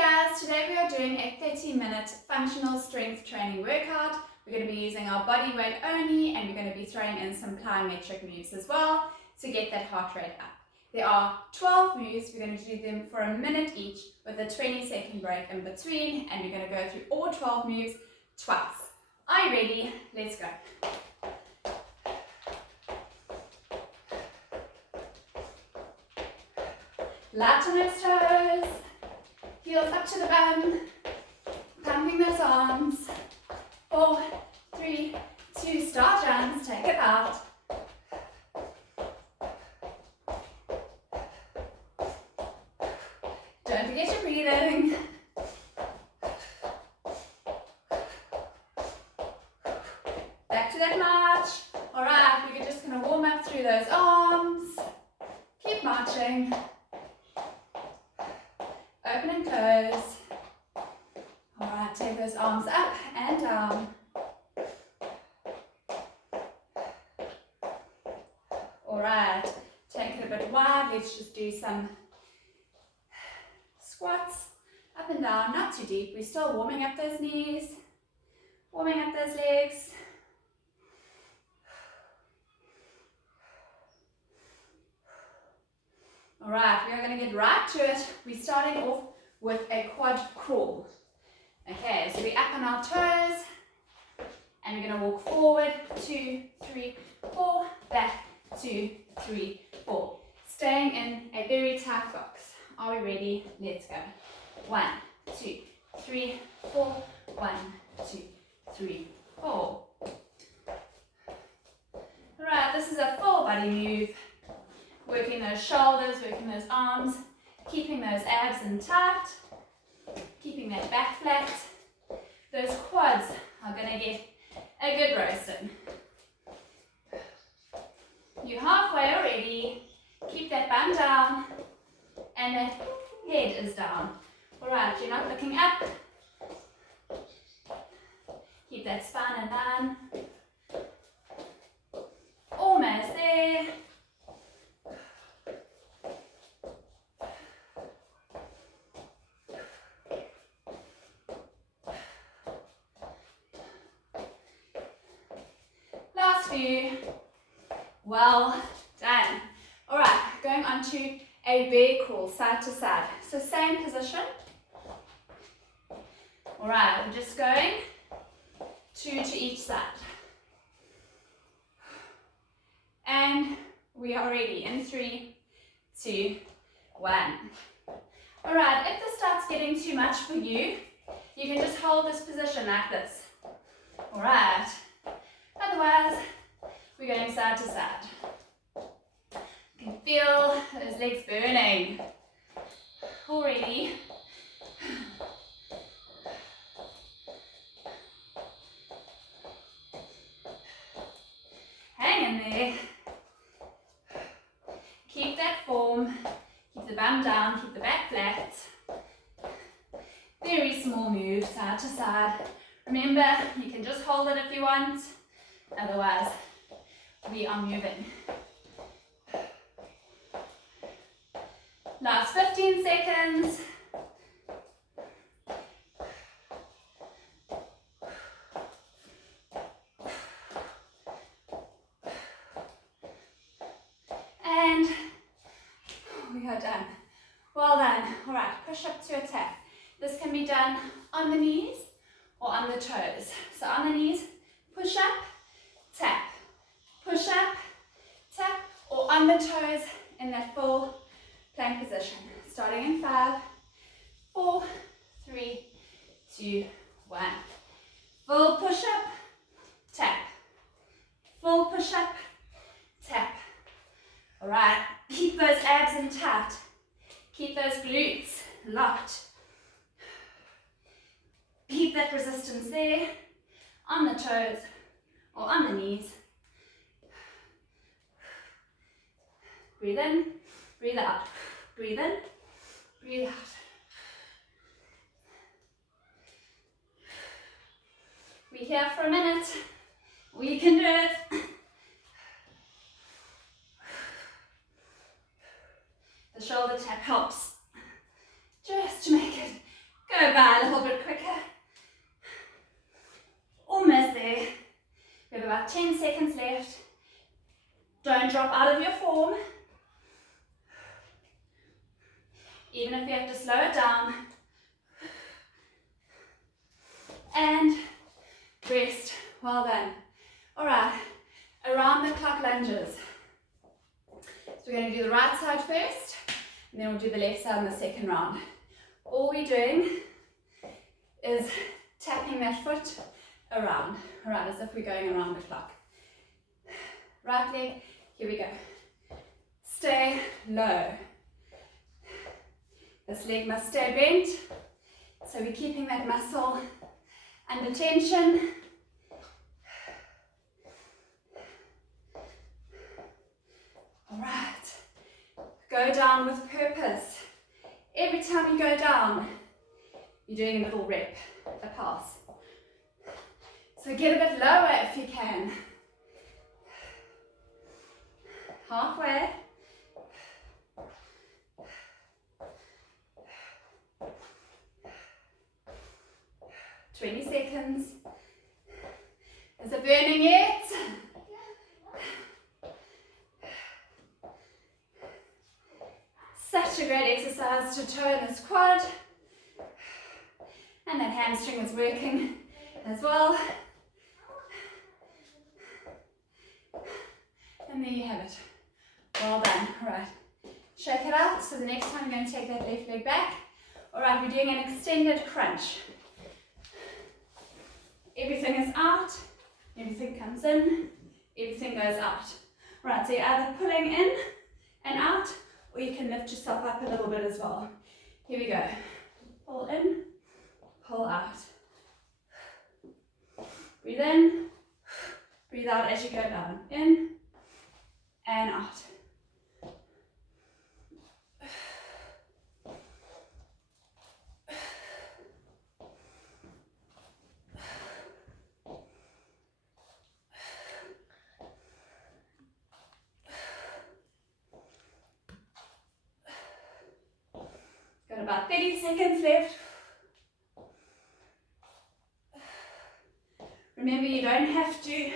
guys, today we are doing a 30-minute functional strength training workout. We're going to be using our body weight only, and we're going to be throwing in some plyometric moves as well to get that heart rate up. There are 12 moves. We're going to do them for a minute each with a 20-second break in between, and we're going to go through all 12 moves twice. Are you ready? Let's go. Light on those toes, heels up to the bum, pumping those arms. 4, 3, 2, star jumps, take it out. Don't forget your breathing. Back to that march. Alright, we're just going to warm up through those arms. Keep marching. Open and close. Alright, take those arms up and down. Alright, take it a bit wide. Let's just do some squats up and down, not too deep. We're still warming up those knees, warming up those legs. Alright, we are going to get right to it. We're starting off with a quad crawl. Okay, so we're up on our toes and we're going to walk forward, 2, 3, 4, back, 2, 3, 4. Staying in a very tight box. Are we ready? Let's go. 1, 2, 3, 4. 1, 2, 3, 4. Alright, this is a full body move. Working those shoulders, working those arms, keeping those abs in tight, keeping that back flat. Those quads are going to get a good roasting. You're halfway already. Keep that bum down and that head is down. Alright, you're not looking up. Keep that spine in line. Almost there. Last few. Well done. Alright, going on to a bear crawl, side to side. So same position. Alright, we're just going 2 to each side. And we are ready in 3, 2, 1. Alright, if this starts getting too much for you, you can just hold this position like this. Alright. Otherwise, we're going side to side. You can feel those legs burning already. Hang in there. Keep that form. Keep the bum down, keep the back flat. Very small move, side to side. Remember, you can just hold it if you want. Otherwise, we are moving. Last 15 seconds. And we are done. Well done. All right, push up to a tap. This can be done on the knees or on the toes. So on the knees, push up, tap, push up, tap, or on the toes in that full plank position. Starting in 5, 4, 3, 2, 1. Full push up, tap. Full push up, tap. Alright, keep those abs in tight. Keep those glutes locked. Keep that resistance there on the toes or on the knees. Breathe in, breathe out. Breathe in, breathe out. We're here for a minute. We can do it. The shoulder tap helps just to make it Go by a little bit quicker. Almost there. We have about 10 seconds left. Don't drop out of your form. Even if you have to slow it down. And rest. Well done. Alright, around the clock lunges. So we're going to do the right side first, and then we'll do the left side in the second round. All we're doing is tapping that foot around, as if we're going around the clock. Right leg, here we go. Stay low. This leg must stay bent, so we're keeping that muscle under tension. All right, go down with purpose. Every time you go down, you're doing a little rep, a pass. So get a bit lower if you can. Halfway. "20 seconds. Is it burning yet? Such a great exercise to tone this quad. And that hamstring is working as well. And there you have it. Well done. Alright. Shake it out. So the next time you're going to take that left leg back. Alright, we're doing an extended crunch. Everything is out, everything comes in, everything goes out. Right, so you're either pulling in and out, or you can lift yourself up a little bit as well. Here we go. Pull in, pull out. Breathe in, breathe out as you go down. In and out. Got about 30 seconds left. Remember, you don't have to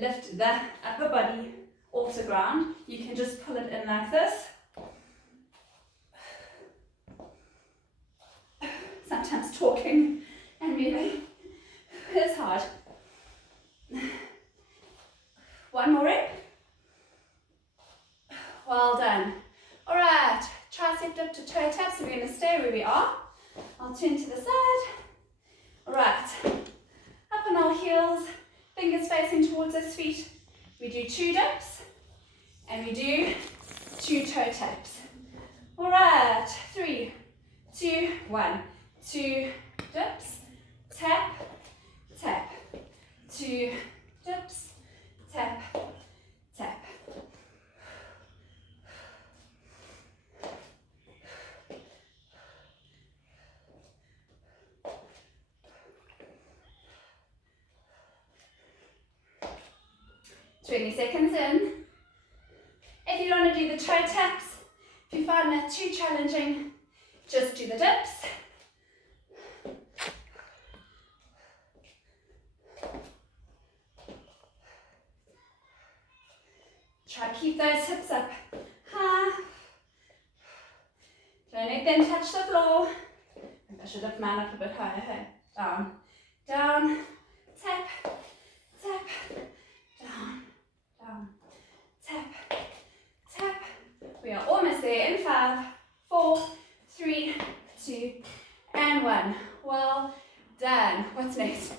lift the upper body off the ground. You can just pull it in like this. Sometimes talking and moving is hard. One more rep. Well done. Alright, tricep dip to toe tap, so we're going to stay where we are. I'll turn to the side. Alright, up on our heels, fingers facing towards us, feet. We do 2 dips, and we do 2 toe taps. Alright, 3, 2, 1. 2 dips, tap, tap. 2 dips, tap, tap. "20 seconds in. If you don't want to do the toe taps, if you find that too challenging, just do the dips. Try to keep those hips up high. Don't let them touch the floor. I should lift mine up a bit higher. Down, down, tap, tap, down, down, tap, tap. We are almost there in 5, 4, 3, 2, and 1. Well done. What's next?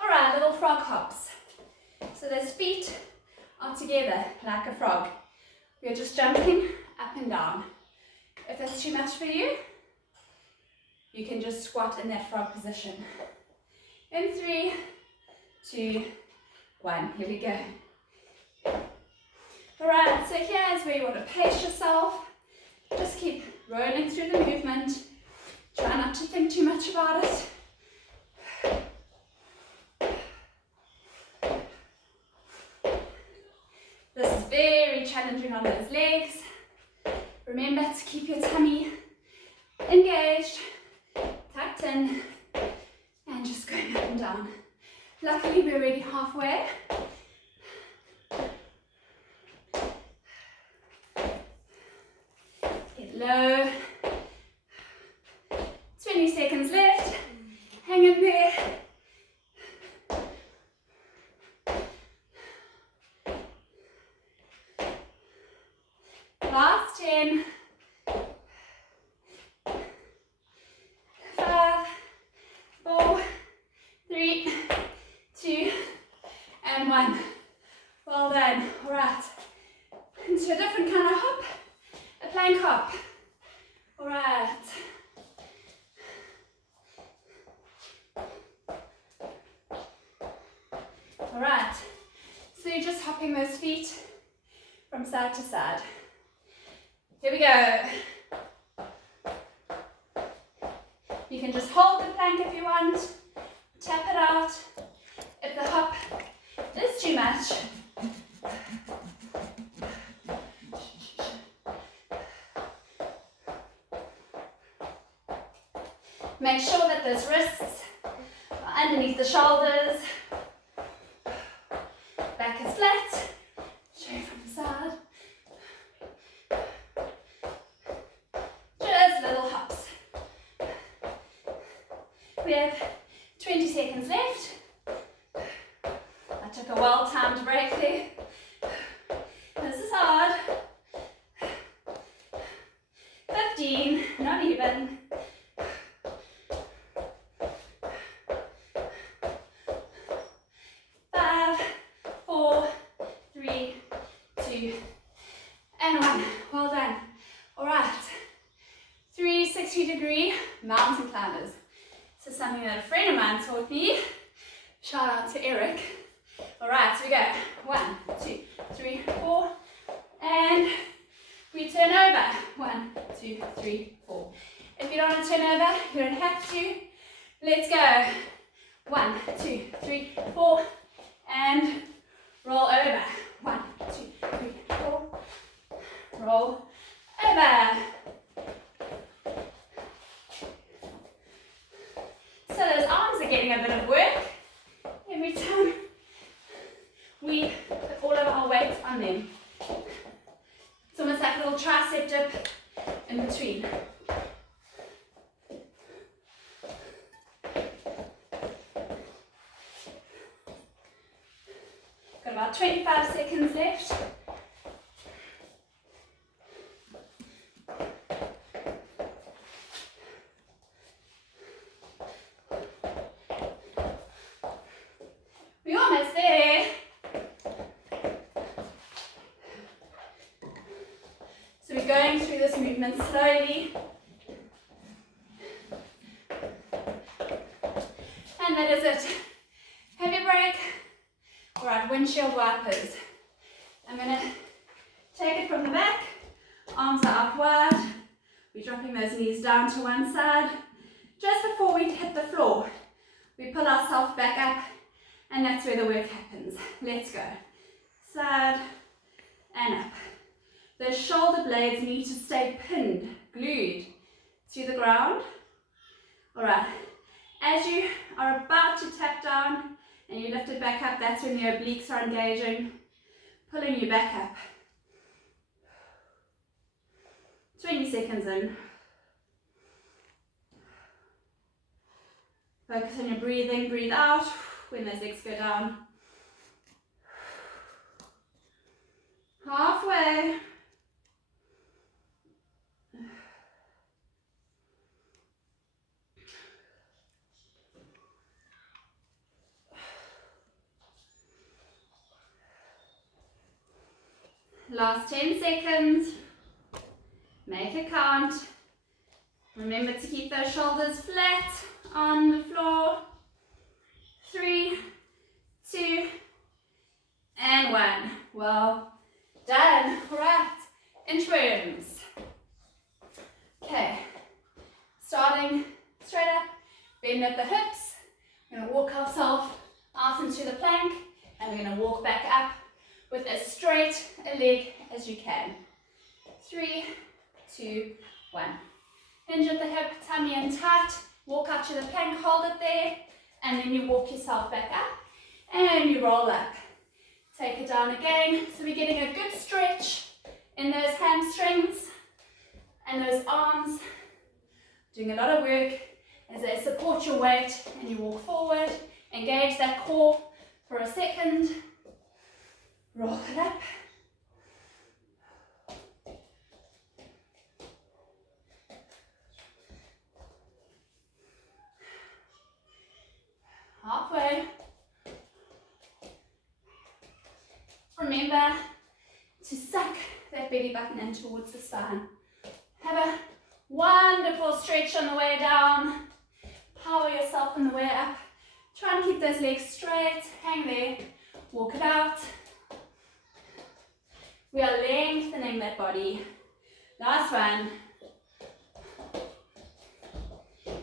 Alright, little frog hops. So those feet are together like a frog. We're just jumping up and down. If that's too much for you, you can just squat in that frog position. In 3, 2, 1. Here we go. Alright, so here's where you want to pace yourself. Just keep rolling through the movement. Try not to think too much about it. This is very challenging on those legs. Remember to keep your tummy engaged, tucked in, and just going up and down. Luckily, we're already halfway. Get low. 20 seconds left. Hang in there. Last 10. 5, 4, 3, 2, and 1. Well done. All right. Into a different kind of hop. A plank hop. All right. All right. So you're just hopping those feet from side to side. Here we go. You can just hold the plank if you want. Tap it out. If the hop is too much, make sure that those wrists are underneath the shoulders. Back is flat. Show you from the side. Just little hops. We have 20 seconds left. I took a well-timed break there. This is hard. 15, not even. 5, 4, 3, 2, and 1. Well done. All right. 360-degree mountain climbers. This is something that a friend of mine taught me. Shout out to Eric. All right, so we go. 1, 2, 3, 4, and we turn over. 1, 2, 3, 4. If you don't want to turn over, you don't have to. Let's go. 1, 2, 3, 4, and roll over. 1, 2, 3, 4. Roll over. So those arms are getting a bit of work every time we put all of our weight on them. It's almost like a little tricep dip in between. Got about 25 seconds left. We're almost there. So we're going through this movement slowly. And that is it. Heavy break. All right, windshield wipers. I'm going to take it from the back. Arms are up wide. We're dropping those knees down to one side. Just before we hit the floor, we pull ourselves back up, and that's where the work happens. Let's go. Side and up. Those shoulder blades need to stay pinned, glued to the ground. All right. As you are about to tap down and you lift it back up, that's when your obliques are engaging, pulling you back up. 20 seconds in. Focus on your breathing, breathe out when those legs go down. Halfway. Last 10 seconds. Make it count. Remember to keep those shoulders flat on the floor. 3, 2, and 1. Well done. All right. Inchworms. Okay. Starting straight up. Bend at the hips. We're going to walk ourselves out into the plank, and we're going to walk back up with as straight a leg as you can. 3, 2, 1. Hinge at the hip, tummy in tight. Walk out to the plank, hold it there. And then you walk yourself back up. And you roll up. Take it down again. So we're getting a good stretch in those hamstrings and those arms. Doing a lot of work as they support your weight and you walk forward. Engage that core for a second. Roll it up. Halfway. Remember to suck that belly button in towards the spine. Have a wonderful stretch on the way down. Power yourself on the way up. Try and keep those legs straight. Hang there. Walk it out. We are lengthening that body. Last one.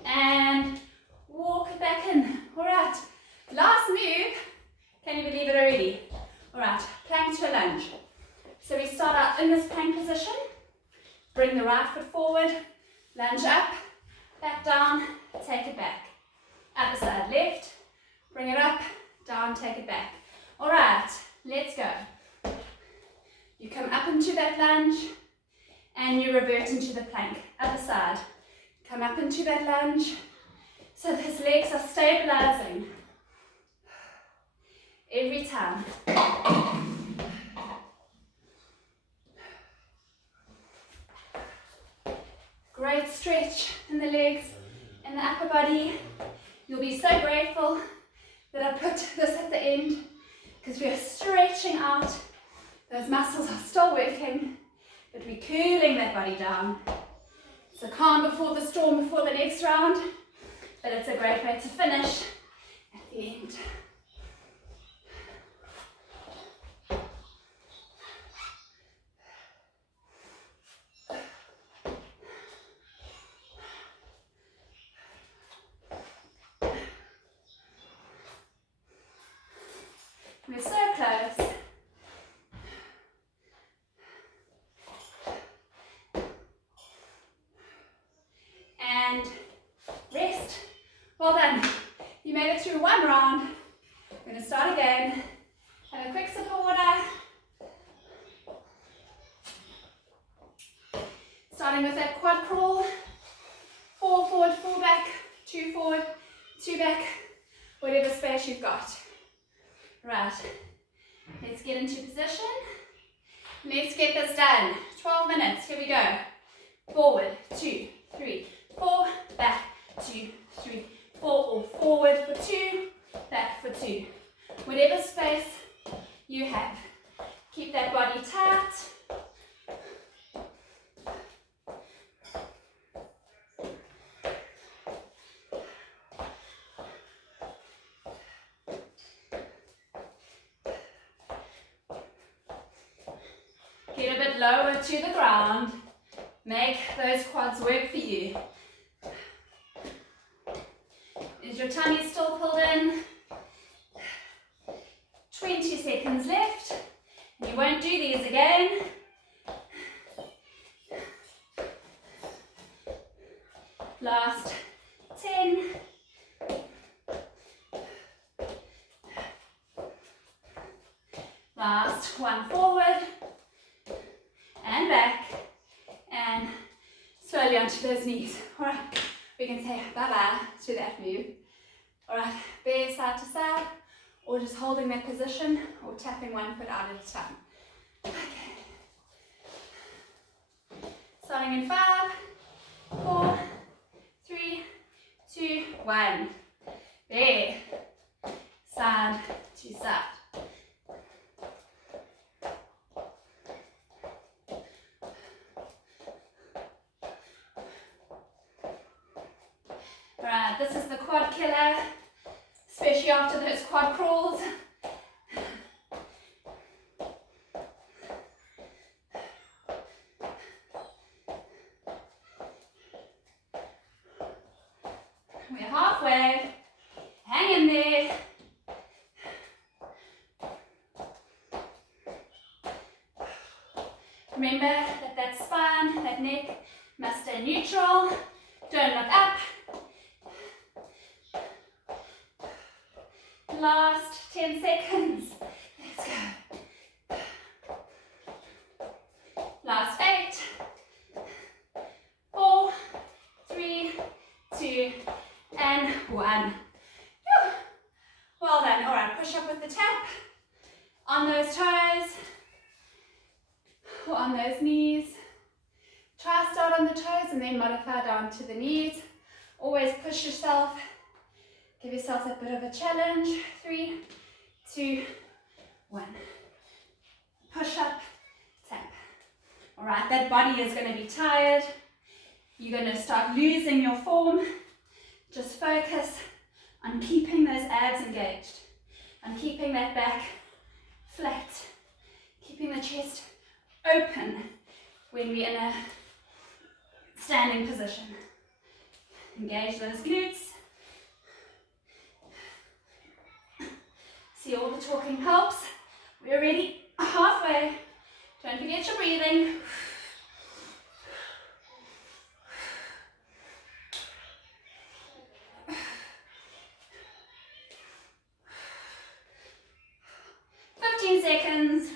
And walk it back in. Alright. Last move. Can you believe it already? Alright. Plank to a lunge. So we start out in this plank position. Bring the right foot forward. Lunge up. Back down. Take it back. Other side. Left. Bring it up. Down. Take it back. Alright. Let's go. You come up into that lunge and you revert into the plank. Other side. Come up into that lunge. So those legs are stabilizing. Every time. Great stretch in the legs and the upper body. You'll be so grateful that I put this at the end because we are stretching out. Those muscles are still working, but we're cooling that body down. It's a calm before the storm, before the next round, but it's a great way to finish at the end. We're so close. And rest. Well done. You made it through one round. We're going to start again. Have a quick sip of water. Starting with that quad crawl. 4 forward, 4 back, 2 forward, 2 back. Whatever space you've got. Right. Let's get into position. Let's get this done. 12 minutes. Here we go. Forward, 2, 3, 4, back, 2, 3, 4, or forward for 2, back for 2. Whatever space you have. Keep that body tight. Get a bit lower to the ground. Make those quads work for you. Is your tummy still pulled in? 20 seconds left. You won't do these again. Last 10. Last one forward. And back. And slowly onto those knees. Alright, we can say bye-bye to that move. Alright, bare side to side, or just holding that position, or tapping one foot out at a time. Okay. Starting in 5, 4, 3, 2, 1. There. Side to side. Alright, this is the quad killer, especially after those quad crawls. We're halfway. Hang in there. Remember that that spine, that neck must stay neutral. Don't look up. Last 10 seconds. Let's go. Last 8, 4, 3, 2, and 1. Whew. Well done. All right, push up with the tap on those toes or on those knees. Try to start on the toes and then modify down to the knees. Always push yourself. Give yourself a bit of a challenge. 3, 2, 1. Push up, tap. All right, that body is going to be tired. You're going to start losing your form. Just focus on keeping those abs engaged, on keeping that back flat, keeping the chest open when we're in a standing position. Engage those glutes. See, all the talking helps. We're already halfway. Don't forget your breathing. Seconds,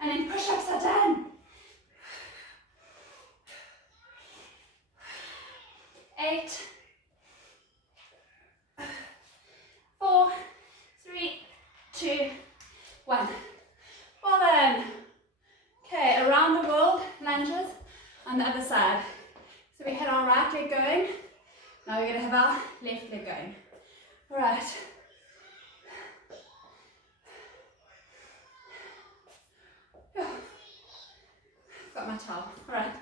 and then push-ups are done. 8, 4, 3, 2, 1. Well done. Okay, around the world lunges on the other side. So we had our right leg going. Now we're going to have our left leg going. All right. Got my towel. All right,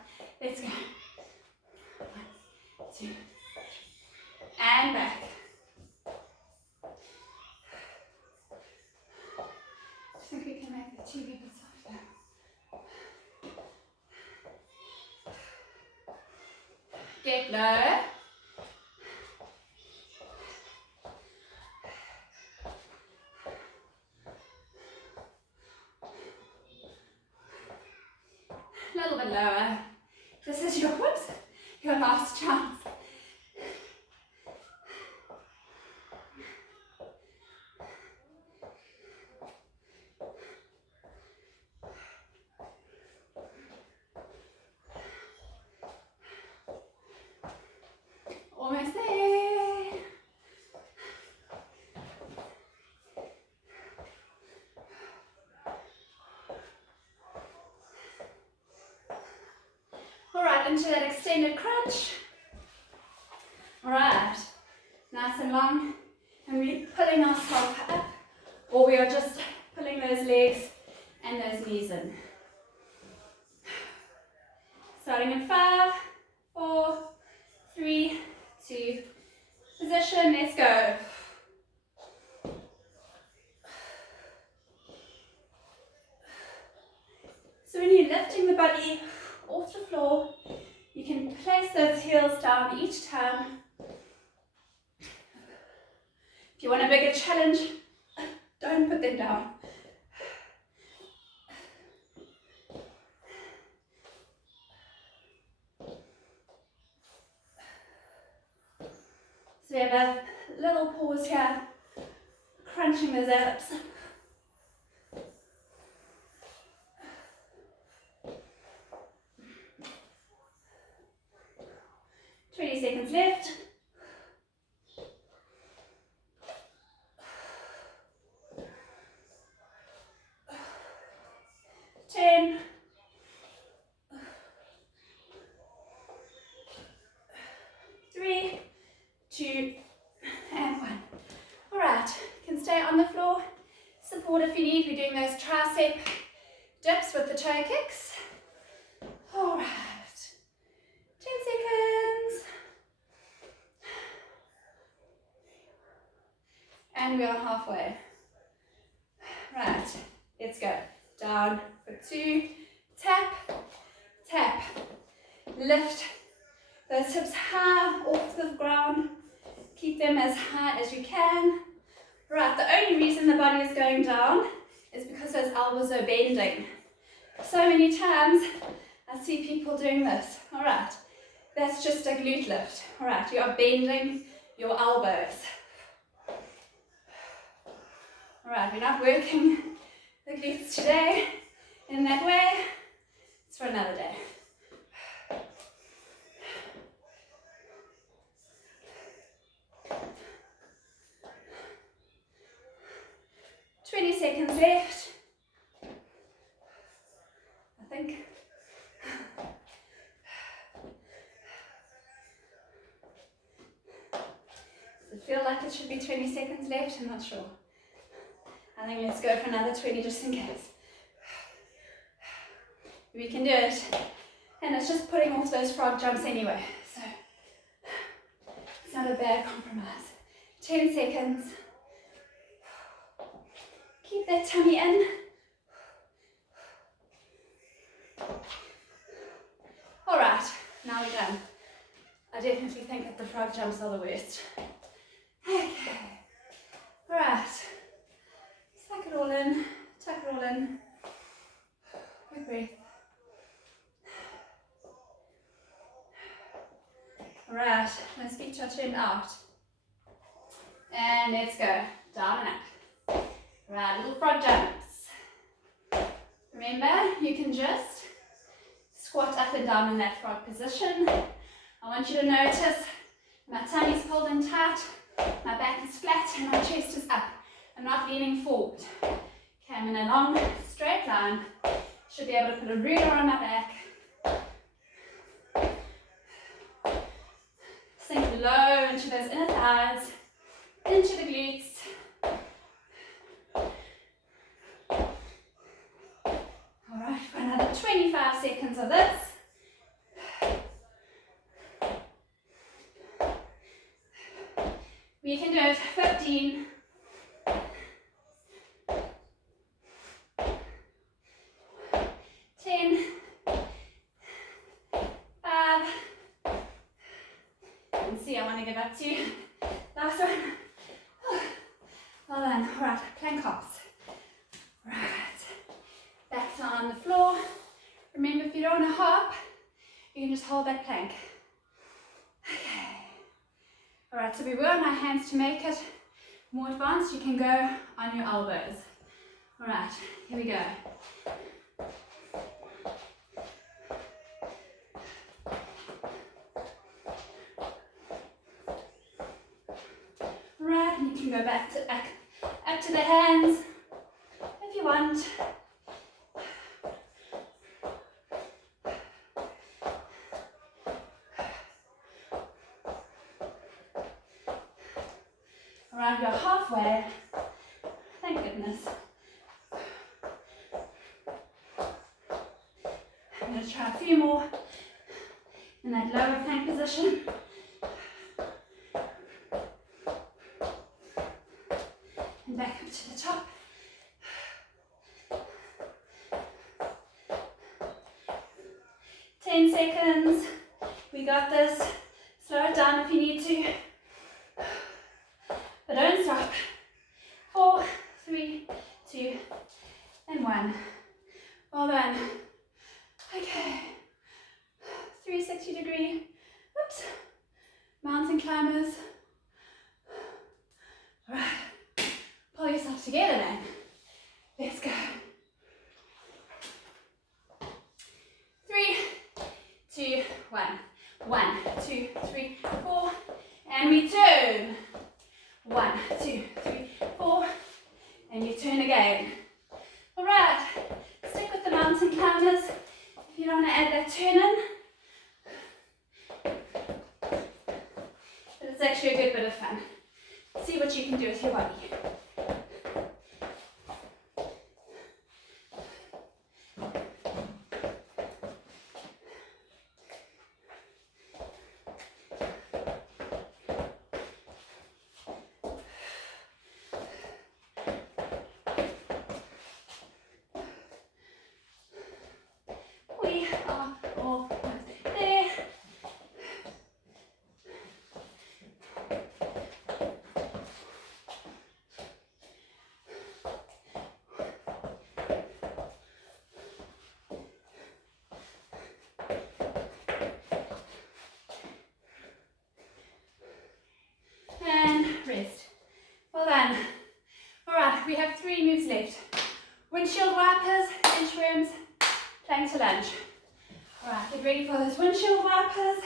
let's go. 1, 2, and back. I think we can make the TV a bit softer. Get low. A little bit lower. This is your last chance. Almost there. All right, into that extended crunch. All right, nice and long, and we're pulling ourselves up, or we are just pulling those legs and those knees in. Starting in 5, 4, 3, 2, position, let's go. So when you're lifting the body off the floor, you can place those heels down each time. If you want a bigger challenge, don't put them down. So we have a little pause here, crunching those abs. Seconds left. 10. 3, 2, and 1. All right, you can stay on the floor. Support if you need. We're doing those tricep dips with the toe kicks. All right, 10 seconds. And we are halfway. Right, let's go. Down for 2, tap, tap. Lift those hips high off the ground. Keep them as high as you can. Right, the only reason the body is going down is because those elbows are bending. So many times I see people doing this. All right, That's just a glute lift. All right, you are bending your elbows. All right, we're not working the glutes today in that way. It's for another day. 20 seconds left. I think. Does it feel like it should be 20 seconds left? I'm not sure. I think let's go for another 20 just in case. We can do it. And it's just putting off those frog jumps anyway. So it's not a bad compromise. 10 seconds. Keep that tummy in. All right, now we're done. I definitely think that the frog jumps are the worst. Okay. All right. Suck it all in. Tuck it all in. Good breath. All right, let's feet are turned out. And let's go. Down and up. Right, little frog jumps. Remember, you can just squat up and down in that frog position. I want you to notice my tummy's pulled in tight, my back is flat, and my chest is up. I'm not leaning forward. Okay, I'm in a long, straight line. Should be able to put a ruler on my back. Sink low into those inner thighs, into the glutes. Alright, for another 25 seconds of this. We can do it 15. 10. 5. And see, I want to give up to last one. Well done. Alright, plank hops. Right. Back down on the floor. Remember, if you don't want to hop, you can just hold that plank. Okay. Alright, so we were on our hands to make it more advanced. You can go on your elbows. Alright, here we go. Right, and you can go back to up to the hands if you want. Alright, you're halfway. Thank goodness. I'm going to try a few more in that lower plank position. And back up to the top. Ten seconds. We got this. Slow it down if you need to. But don't stop. 4, 3, 2, and 1. Well done. Okay. 360-degree. Oops. Mountain climbers. All right. Pull yourself together then. Let's go. 3, 2, 1. 1, 2, 3, 4. And we turn. 1, 2, 3, 4. And you turn again. All right. Stick with the mountain climbers. If you don't want to add that turn in. But it's actually a good bit of fun. See what you can do with your body. We are almost there. those windshield wipers.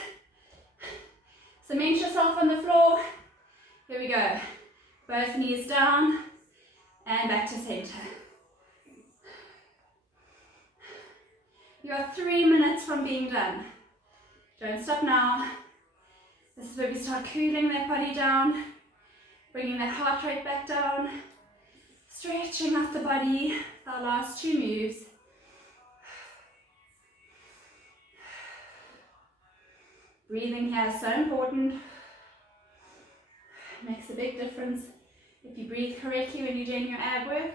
Cement yourself on the floor. Here we go. Both knees down and back to center. You are 3 minutes from being done. Don't stop now. This is where we start cooling that body down, bringing that heart rate back down, stretching out the body with our last 2 moves. Breathing here is so important. It makes a big difference if you breathe correctly when you're doing your ab work.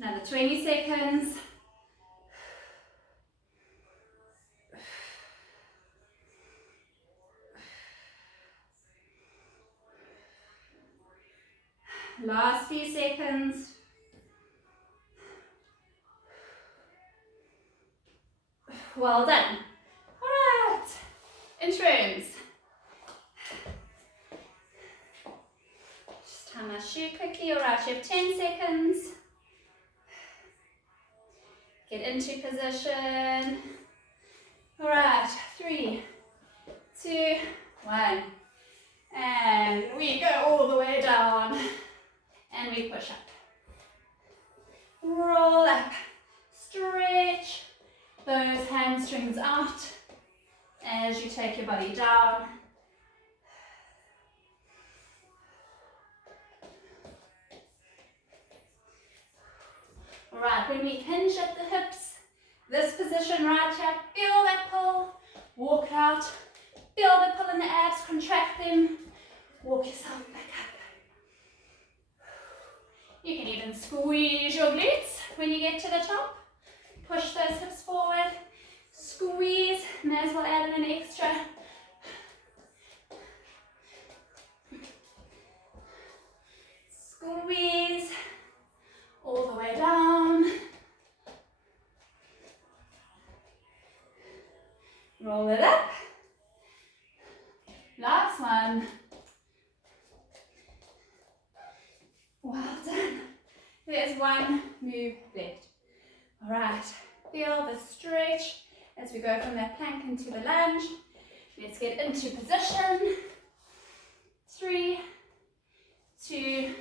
Another 20 seconds. Last few seconds. Well done. All right. Interims. Just tie my shoe quickly. All right, you have 10 seconds. Get into position. All right, 3, 2, 1. And we go all the way down. And we push up. Roll up. Stretch those hamstrings out as you take your body down. Alright, when we hinge at the hips, this position right here, feel that pull, walk out, feel the pull in the abs, contract them, walk yourself back up. You can even squeeze your glutes when you get to the top. Push those hips forward, squeeze, may as well add in an extra. Squeeze all the way down. Roll it up. Last one. Well done. There's one move left. All right, feel the stretch as we go from that plank into the lunge. Let's get into position. 3, 2,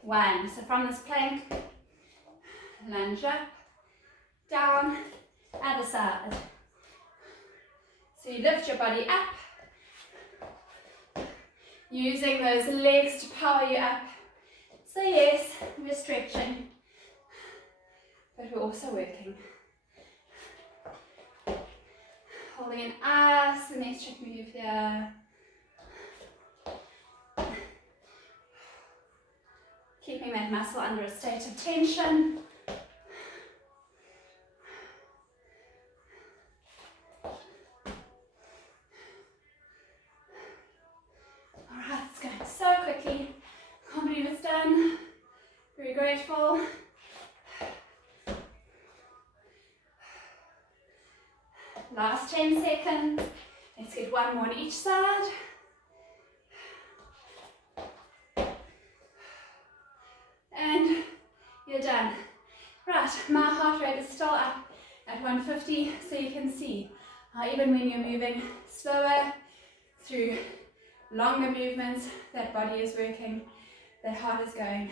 1. So from this plank, lunge up, down, other side. So you lift your body up, using those legs to power you up. So yes, we're stretching, but we're also working. Holding an asymmetric move here. Keeping that muscle under a state of tension. Alright, it's going so quickly. Can't believe it's done. Very grateful. Last 10 seconds. Let's get one more on each side. And you're done. Right, my heart rate is still up at 150, so you can see how even when you're moving slower through longer movements, that body is working, that heart is going.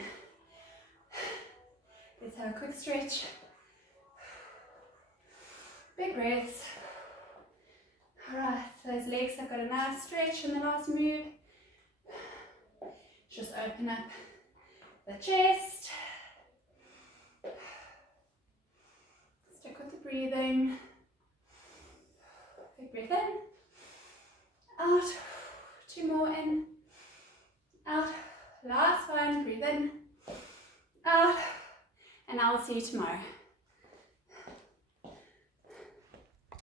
Let's have a quick stretch. Big breaths. Alright, those legs have got a nice stretch in the last move. Just open up the chest. Stick with the breathing. Big breath in. Out. 2 more in. Out. Last one. Breathe in. Out. And I will see you tomorrow.